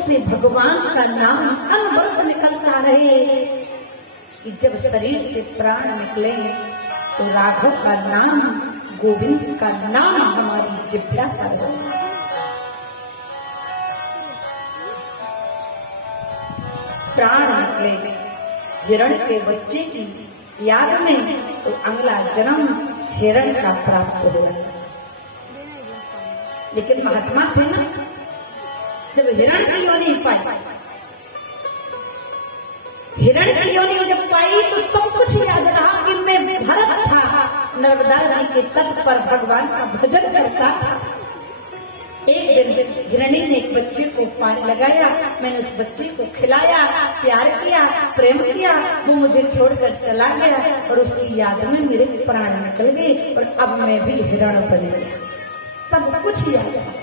से भगवान का नाम अनवरत निकलता रहे कि जब शरीर से प्राण निकले तो राघव का नाम, गोविंद का नाम हमारी जिह्वा पर हो। प्राण निकले हिरण के बच्चे की याद में तो अगला जन्म हिरण का प्राप्त हो। लेकिन महात्मा थे ना, जब हिरण की योनि पाई, हिरण की योनि जब पाई तो सब कुछ याद रहा कि मैं भरत था, नर्मदा जी के तट पर भगवान का भजन करता था। एक दिन हिरणी ने एक बच्चे को पानी लगाया, मैंने उस बच्चे को खिलाया, प्यार किया, प्रेम किया, वो मुझे छोड़कर चला गया और उसकी याद में मेरे प्राण निकल गए और अब मैं भी हिरण बन गया। सब कुछ याद है।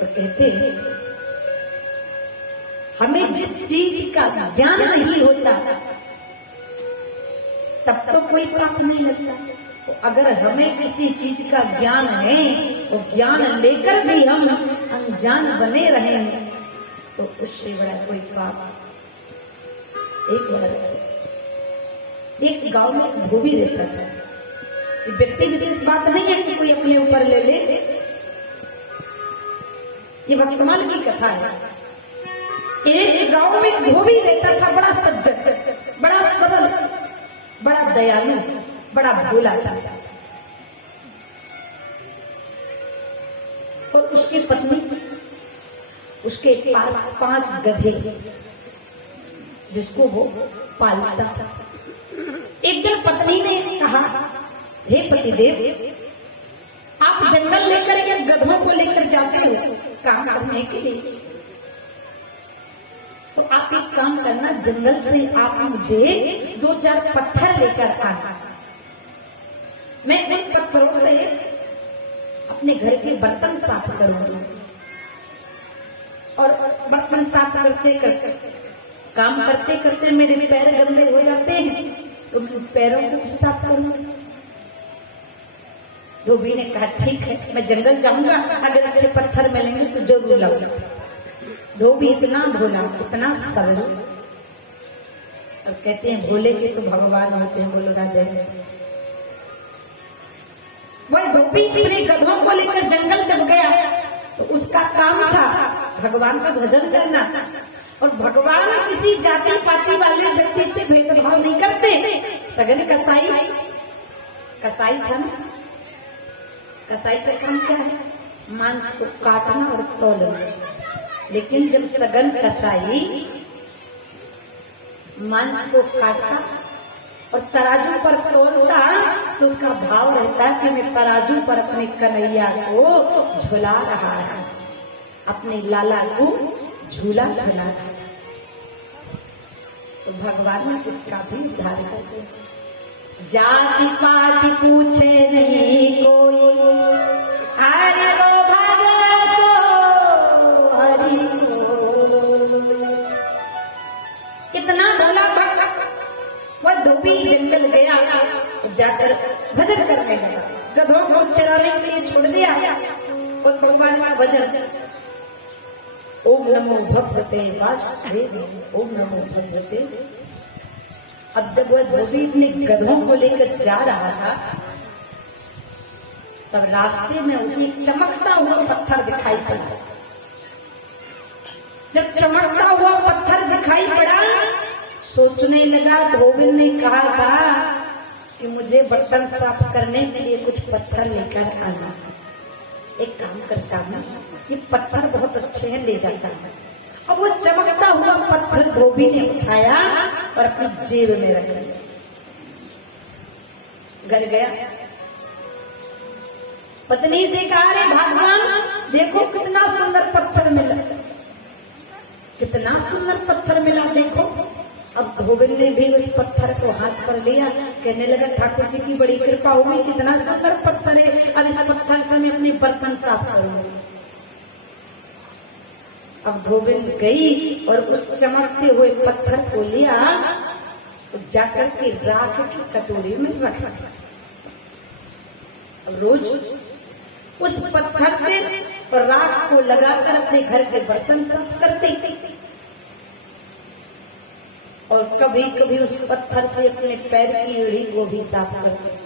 और कहते हैं हमें जिस चीज का ज्ञान नहीं होता तब तो कोई पाप नहीं लगता। तो अगर हमें किसी चीज का ज्ञान है तो ज्ञान लेकर भी हम अनजान बने रहें तो उससे बड़ा कोई पाप। एक बार एक गांव में एक धोबी रहता था। ये व्यक्ति विशेष बात नहीं है कि कोई अपने ऊपर ले ले, ये वर्तमान की कथा है। एक गांव में एक धोबी रहता था, बड़ा सज्जन, बड़ा सरल, बड़ा दयालु, बड़ा भोला था। और उसकी पत्नी, उसके पास 5 गधे जिसको वो पालता था। एक दिन पत्नी ने कहा, हे पतिदेव, आप जंगल लेकर या गधों को लेकर जाते हो काम करने के लिए, तो आप एक काम करना, जंगल से आप मुझे 2-4 पत्थर लेकर आना। मैं उन पत्थरों से अपने घर के बर्तन साफ करूंगी और बर्तन साफ करते करते, काम करते करते मेरे पैर गंदे हो जाते हैं तो मैं पैरों को भी साफ करूंगी। धोबी ने कहा ठीक है, मैं जंगल जाऊंगा, अगर अच्छे पत्थर मिलेंगे तो जरूर लाऊंगा। धोबी इतना भोला, इतना सरल, और कहते हैं भोले के तो भगवान होते हैं। बोलो राधे। वह धोबी अपने गधों को लेकर जंगल जब गया तो उसका काम था भगवान का भजन करना। और भगवान किसी जाति पाति वाले व्यक्ति से भेदभाव नहीं करते। सगन कसाई था ना, कसाई का काम क्या है? मांस को काटना और तौलना। लेकिन जब सगन कसाई मांस को काटता और तराजू पर तोलता तो उसका भाव रहता है कि मैं तराजू पर अपने कन्हैया को झुला रहा है, अपने लाला को झूला झुला रहा है। तो भगवान ने उसका भी उद्धार कर दिया। जाति पाति पूछे नहीं कोई, हरि को भजो हरि को। कितना भोला भक्त। वह धोबी जंगल गया, जाकर भजन करने लगा। गधों को चराने के लिए छोड़ दिया और भगवान का भजन, ओम नमो भगवते वासुदेव, ओम नमो भगवते। अब जब वह धोबी अपने गधों को लेकर जा रहा था तब रास्ते में उसे एक चमकता हुआ पत्थर दिखाई पड़ा। जब चमकता हुआ पत्थर दिखाई पड़ा, सोचने लगा, धोबी ने कहा था कि मुझे बर्तन साफ करने के लिए कुछ पत्थर लेकर आना। एक काम करता हूँ, ये पत्थर बहुत अच्छे हैं, ले जाता हूँ। अब वो चमकता हुआ पत्थर धोबी ने उठाया और अपनी जेब में रख लिया। घर गया, पत्नी से कहा, रे भगवान देखो कितना सुंदर पत्थर मिला, कितना सुंदर पत्थर मिला देखो। अब धोबी ने भी उस पत्थर को हाथ पर लिया, कहने लगा, ठाकुर जी की बड़ी कृपा होगी, कितना सुंदर पत्थर है, अब इस पत्थर से मैं अपने बर्तन साफ करूंगी। अब धोबी गई और उस चमकते हुए पत्थर को लिया, तो जाकर के राख की कटोरी में रख दिया। अब रोज उस पत्थर से और राख को लगाकर अपने घर के बर्तन साफ करते, और कभी कभी उस पत्थर से अपने पैर की एड़ी को भी साफ करते।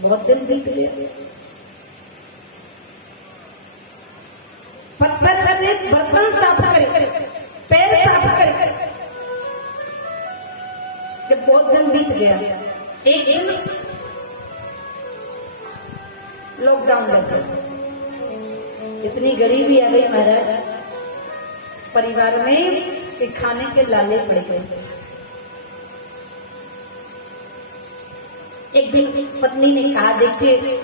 बहुत दिन बीत गए, पत्थर से बर्तन साफ करे, पैर साफ करे। जब बहुत दिन बीत गया, एक दिन लॉकडाउन लग गया, इतनी गरीबी आ गई महाराज परिवार में कि खाने के लाले पड़ गए। एक दिन पत्नी ने कहा, देखिए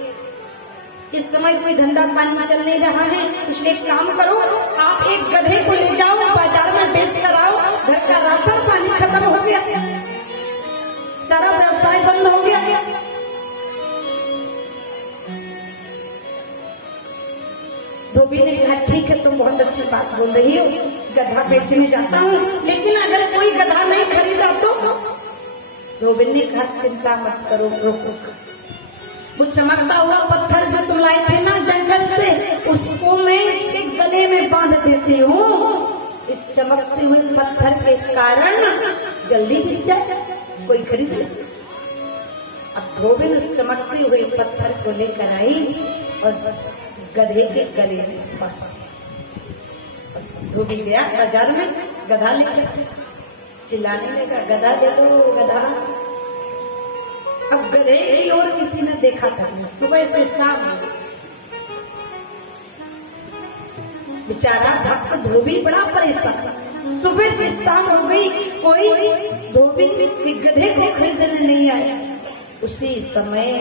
इस समय कोई धंधा पानी चल नहीं रहा है, इसलिए एक काम करो, आप एक गधे को ले जाओ, बाजार में बेच कर आओ, घर का राशन पानी खत्म हो गया, सारा व्यवसाय बंद हो गया। धोबी ने कहा, ठीक है तुम बहुत अच्छी बात बोल रही हो, गधा बेचने जाता हूँ, लेकिन अगर कोई गधा नहीं खरीदा तो? धोबी ने कहा, चिंता मत करो, रुको, वो चमकता हुआ पत्थर जो तुम लाए थे ना जंगल से, उसको मैं इसके गले में बांध देती हूँ, इस चमकते हुए पत्थर के कारण जल्दी बिक जाए, कोई खरीदे। अब धोबी उस चमकते हुए पत्थर को लेकर आई और गधे के गले में बांधा। धोबी गया बाजार में, गधा लेकर चिल्लाने लगा, गधा दे दो, गधा। अब गधे की ओर किसी ने देखा था, सुबह से शाम बेचारा भक्त धोबी बड़ा परेशान, सुबह से शाम हो गई, कोई धोबी गधे को खरीदने नहीं आया। उसी समय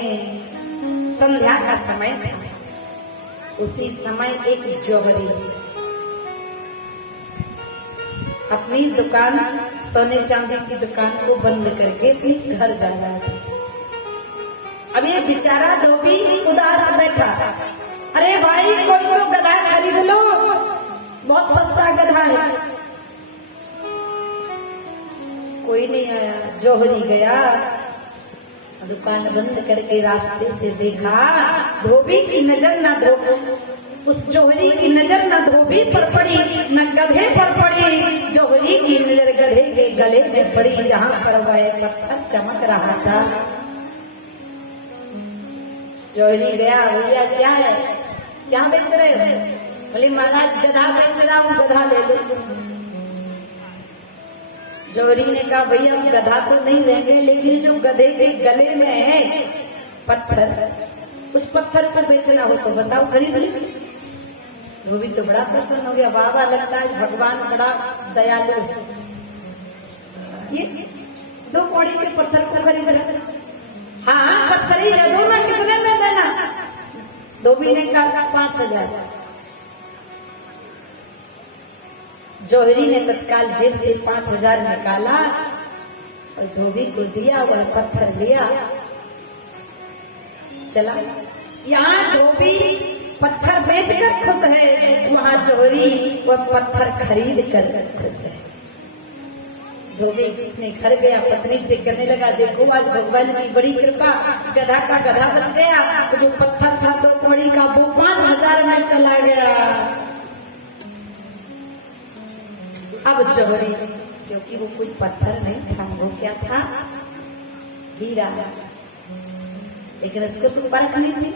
संध्या का समय था, उसी समय एक जौहरी अपनी दुकान, सोने चांदी की दुकान को बंद करके घर जा रहा था। अब ये बेचारा धोबी उदास बैठा, अरे भाई कोई तो गधा खरीद लो, बहुत सस्ता गधा है। कोई नहीं आया। जौहरी गया, दुकान बंद करके रास्ते से देखा, धोबी की नजर ना उस जौहरी की नजर न धोबी पर पड़ी न गधे पर पड़ी, जौहरी की नजर गधे के गले में पड़ी, जहाँ पर वह पत्थर चमक रहा था। जौहरी गया, भैया क्या है, क्या बेच रहे हो? बोले महाराज गधा बेच रहा हूँ, गधा ले लो। जौहरी ने कहा भैया हम गधा तो नहीं लेंगे, लेकिन जो गधे के गले में है पत्थर, उस पत्थर को बेचना हो तो बताओ, खरीद ली। वो भी तो बड़ा प्रसन्न हो गया, बाबा लगता है भगवान बड़ा दयालु है, ये 2 कौड़ी के पत्थर को खरीद रहे। हाँ पत्थर ही दे दो ना, कितने में देना? धोबी ने कहा 5000। जौहरी ने तत्काल जेब से 5000 निकाला और धोबी को दिया, वह पत्थर लिया, चला। यहाँ धोबी पत्थर बेचकर खुश है, वहाँ जौहरी वह पत्थर खरीद कर खुश है। धोबी अपने घर गया, पत्नी से कहने लगा देखो आज भगवान की बड़ी कृपा, गधा का गधा बच गया, जो पत्थर था 2 कौड़ी का वो 5000 में चला गया। अब जौहरी, क्योंकि वो कोई पत्थर नहीं था, वो क्या था, हीरा, लेकिन उसको तो परख नहीं थी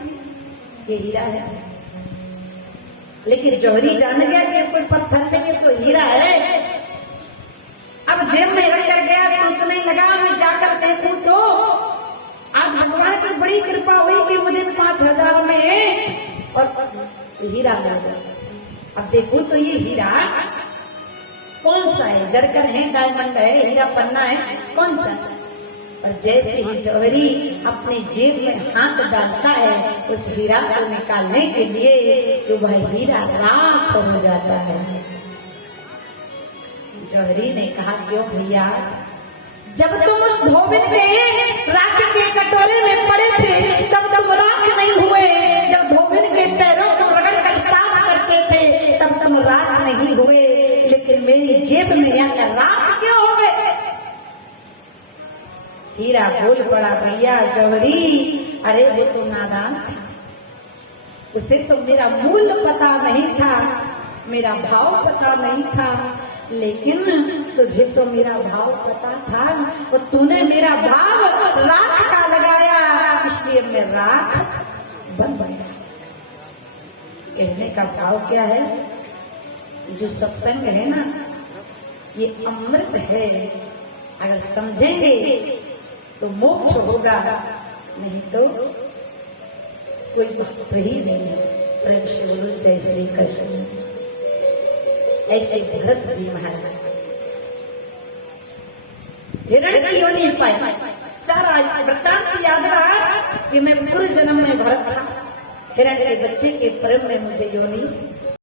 ये हीरा है। लेकिन जौहरी जान गया कि कोई पत्थर नहीं है तो हीरा है। अब जेब में रख कर गया, सोचने लगा मैं जाकर देखूं तो आज भगवान की बड़ी कृपा हुई कि मुझे 5000 में और हीरा मिल गया। अब देखूं तो ये हीरा कौन सा है, जरकन है, डायमंड है, हीरा पन्ना है, कौन सा? और जैसे ही जौहरी अपने जेब में हाथ डालता है उस हीरा को निकालने के लिए, तो वह हीरा राख हो जाता है। जौहरी ने कहा क्यों भैया, जब तुम उस धोबिन के राख के कटोरे में पड़े थे तब तुम राख नहीं हुए, जब धोबिन के पैरों को रगड़ कर साफ करते थे तब तुम राख नहीं हुए, लेकिन मेरी जेब में आकर राख क्यों हो गए? हीरा बोल पड़ा भैया जौहरी, अरे वो तो नादान था, उसे तो मेरा मूल पता नहीं था, मेरा भाव पता नहीं था, लेकिन तुझे तो मेरा भाव पता था, और तूने मेरा भाव राख का लगाया, इसलिए मैं राख बन गया। कहने का भाव क्या है? जो सत्संग है ना, ये अमृत है। अगर समझेंगे तो मोक्ष होगा, नहीं तो कोई बात ही नहीं है। प्रेम से बोलो जय श्री कृष्ण। ऐसे भरत जी महाराज हिरण की योनि पाई, सारा वृत्तांत याद रहा कि मैं पूर्व जन्म में भरत था, हिरण के बच्चे के प्रेम में मुझे योनि